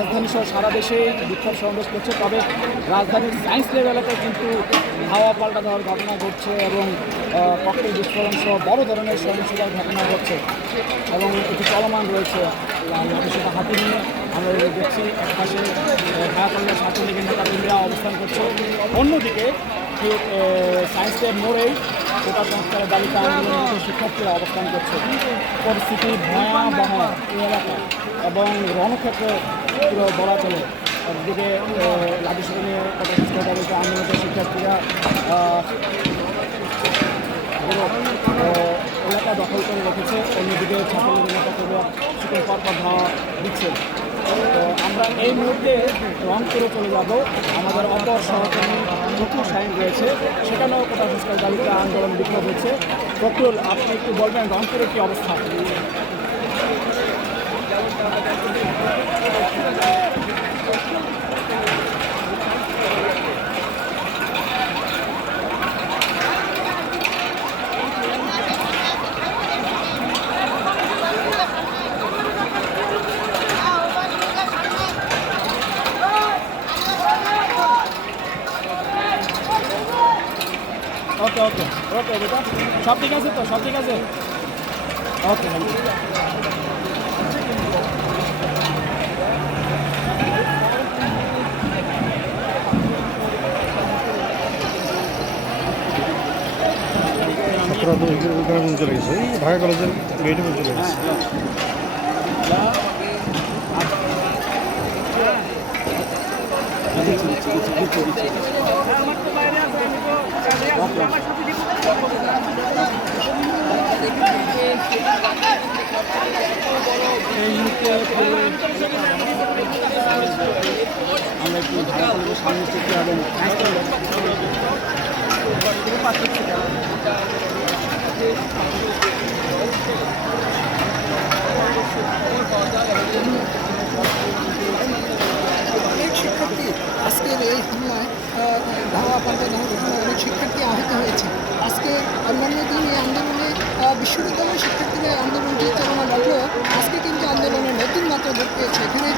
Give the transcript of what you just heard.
রাজধানী সহ সারা দেশে বিক্ষোভ সমাবেশ করছে, তবে রাজধানীর সায়েন্স ল্যাব এলাকায় কিন্তু হাওয়া পাল্টা দেওয়ার ঘটনা ঘটছে এবং ককটেল বিস্ফোরণ সহ বড় ধরনের সহিংসতার ঘটনা ঘটছে এবং এটি চলমান রয়েছে। সেটা হাতে নিয়ে আমরা দেখছি একপাশে ঢাকা ছাত্রলীগের নেতাকর্মীরা অবস্থান করছে, অন্যদিকে ঠিক সায়েন্স ল্যাব মোড়েই কোটা সংস্কারের দাবিতে আন্দোলনের শিক্ষার্থীরা অবস্থান করছে। পরিস্থিতি ভয়াবহ এই এলাকায় এবং রণক্ষেত্রে পুরো বলা চলে। একদিকে লাঠিসোঁটা নিয়ে কোটা সংস্কারের দাবিতে আন্দোলনের শিক্ষার্থীরা এলাকা দখল করে রেখেছে, অন্যদিকে ছাত্রলীগের নেতাকর্মীরা শিক্ষক পরপর ধাওয়া দিচ্ছে। তো আমরা এই মুহূর্তে রংপুরে চলে যাব, আমাদের অপর সহকর্মী প্রকুল শাহিন রয়েছে, সেখানেও কোটা সংস্কার দাবিতে আন্দোলন বিক্ষোভ হচ্ছে। প্রকুল, আপনি একটু বলবেন রংপুরের কী অবস্থা? ওকে ওকে ওকে বেটা, সব ঠিক আছে তো? সব ঠিক আছে? Okay thank you. ছাত্ররা তো ওইখানে চলে গেছে, এই ঢাকা কলেজের গেটে চলে গেছে। এই মুহূর্তে আমরা একটু ঢাকা কলেজের সামনে থেকে এবং অনেক শিক্ষার্থী আজকের এই হামলায় ধাওয়া পাল্টা ধাওয়া ঘটনায় অনেক শিক্ষার্থী আহত হয়েছে। আজকে অন্যান্য দিন এই আন্দোলনে বিশ্ববিদ্যালয়ের শিক্ষার্থীরা আন্দোলনটি চালনা রাখলেও আজকে কিন্তু আন্দোলনের নতুন মাত্রা যোগ পেয়েছে। এখানে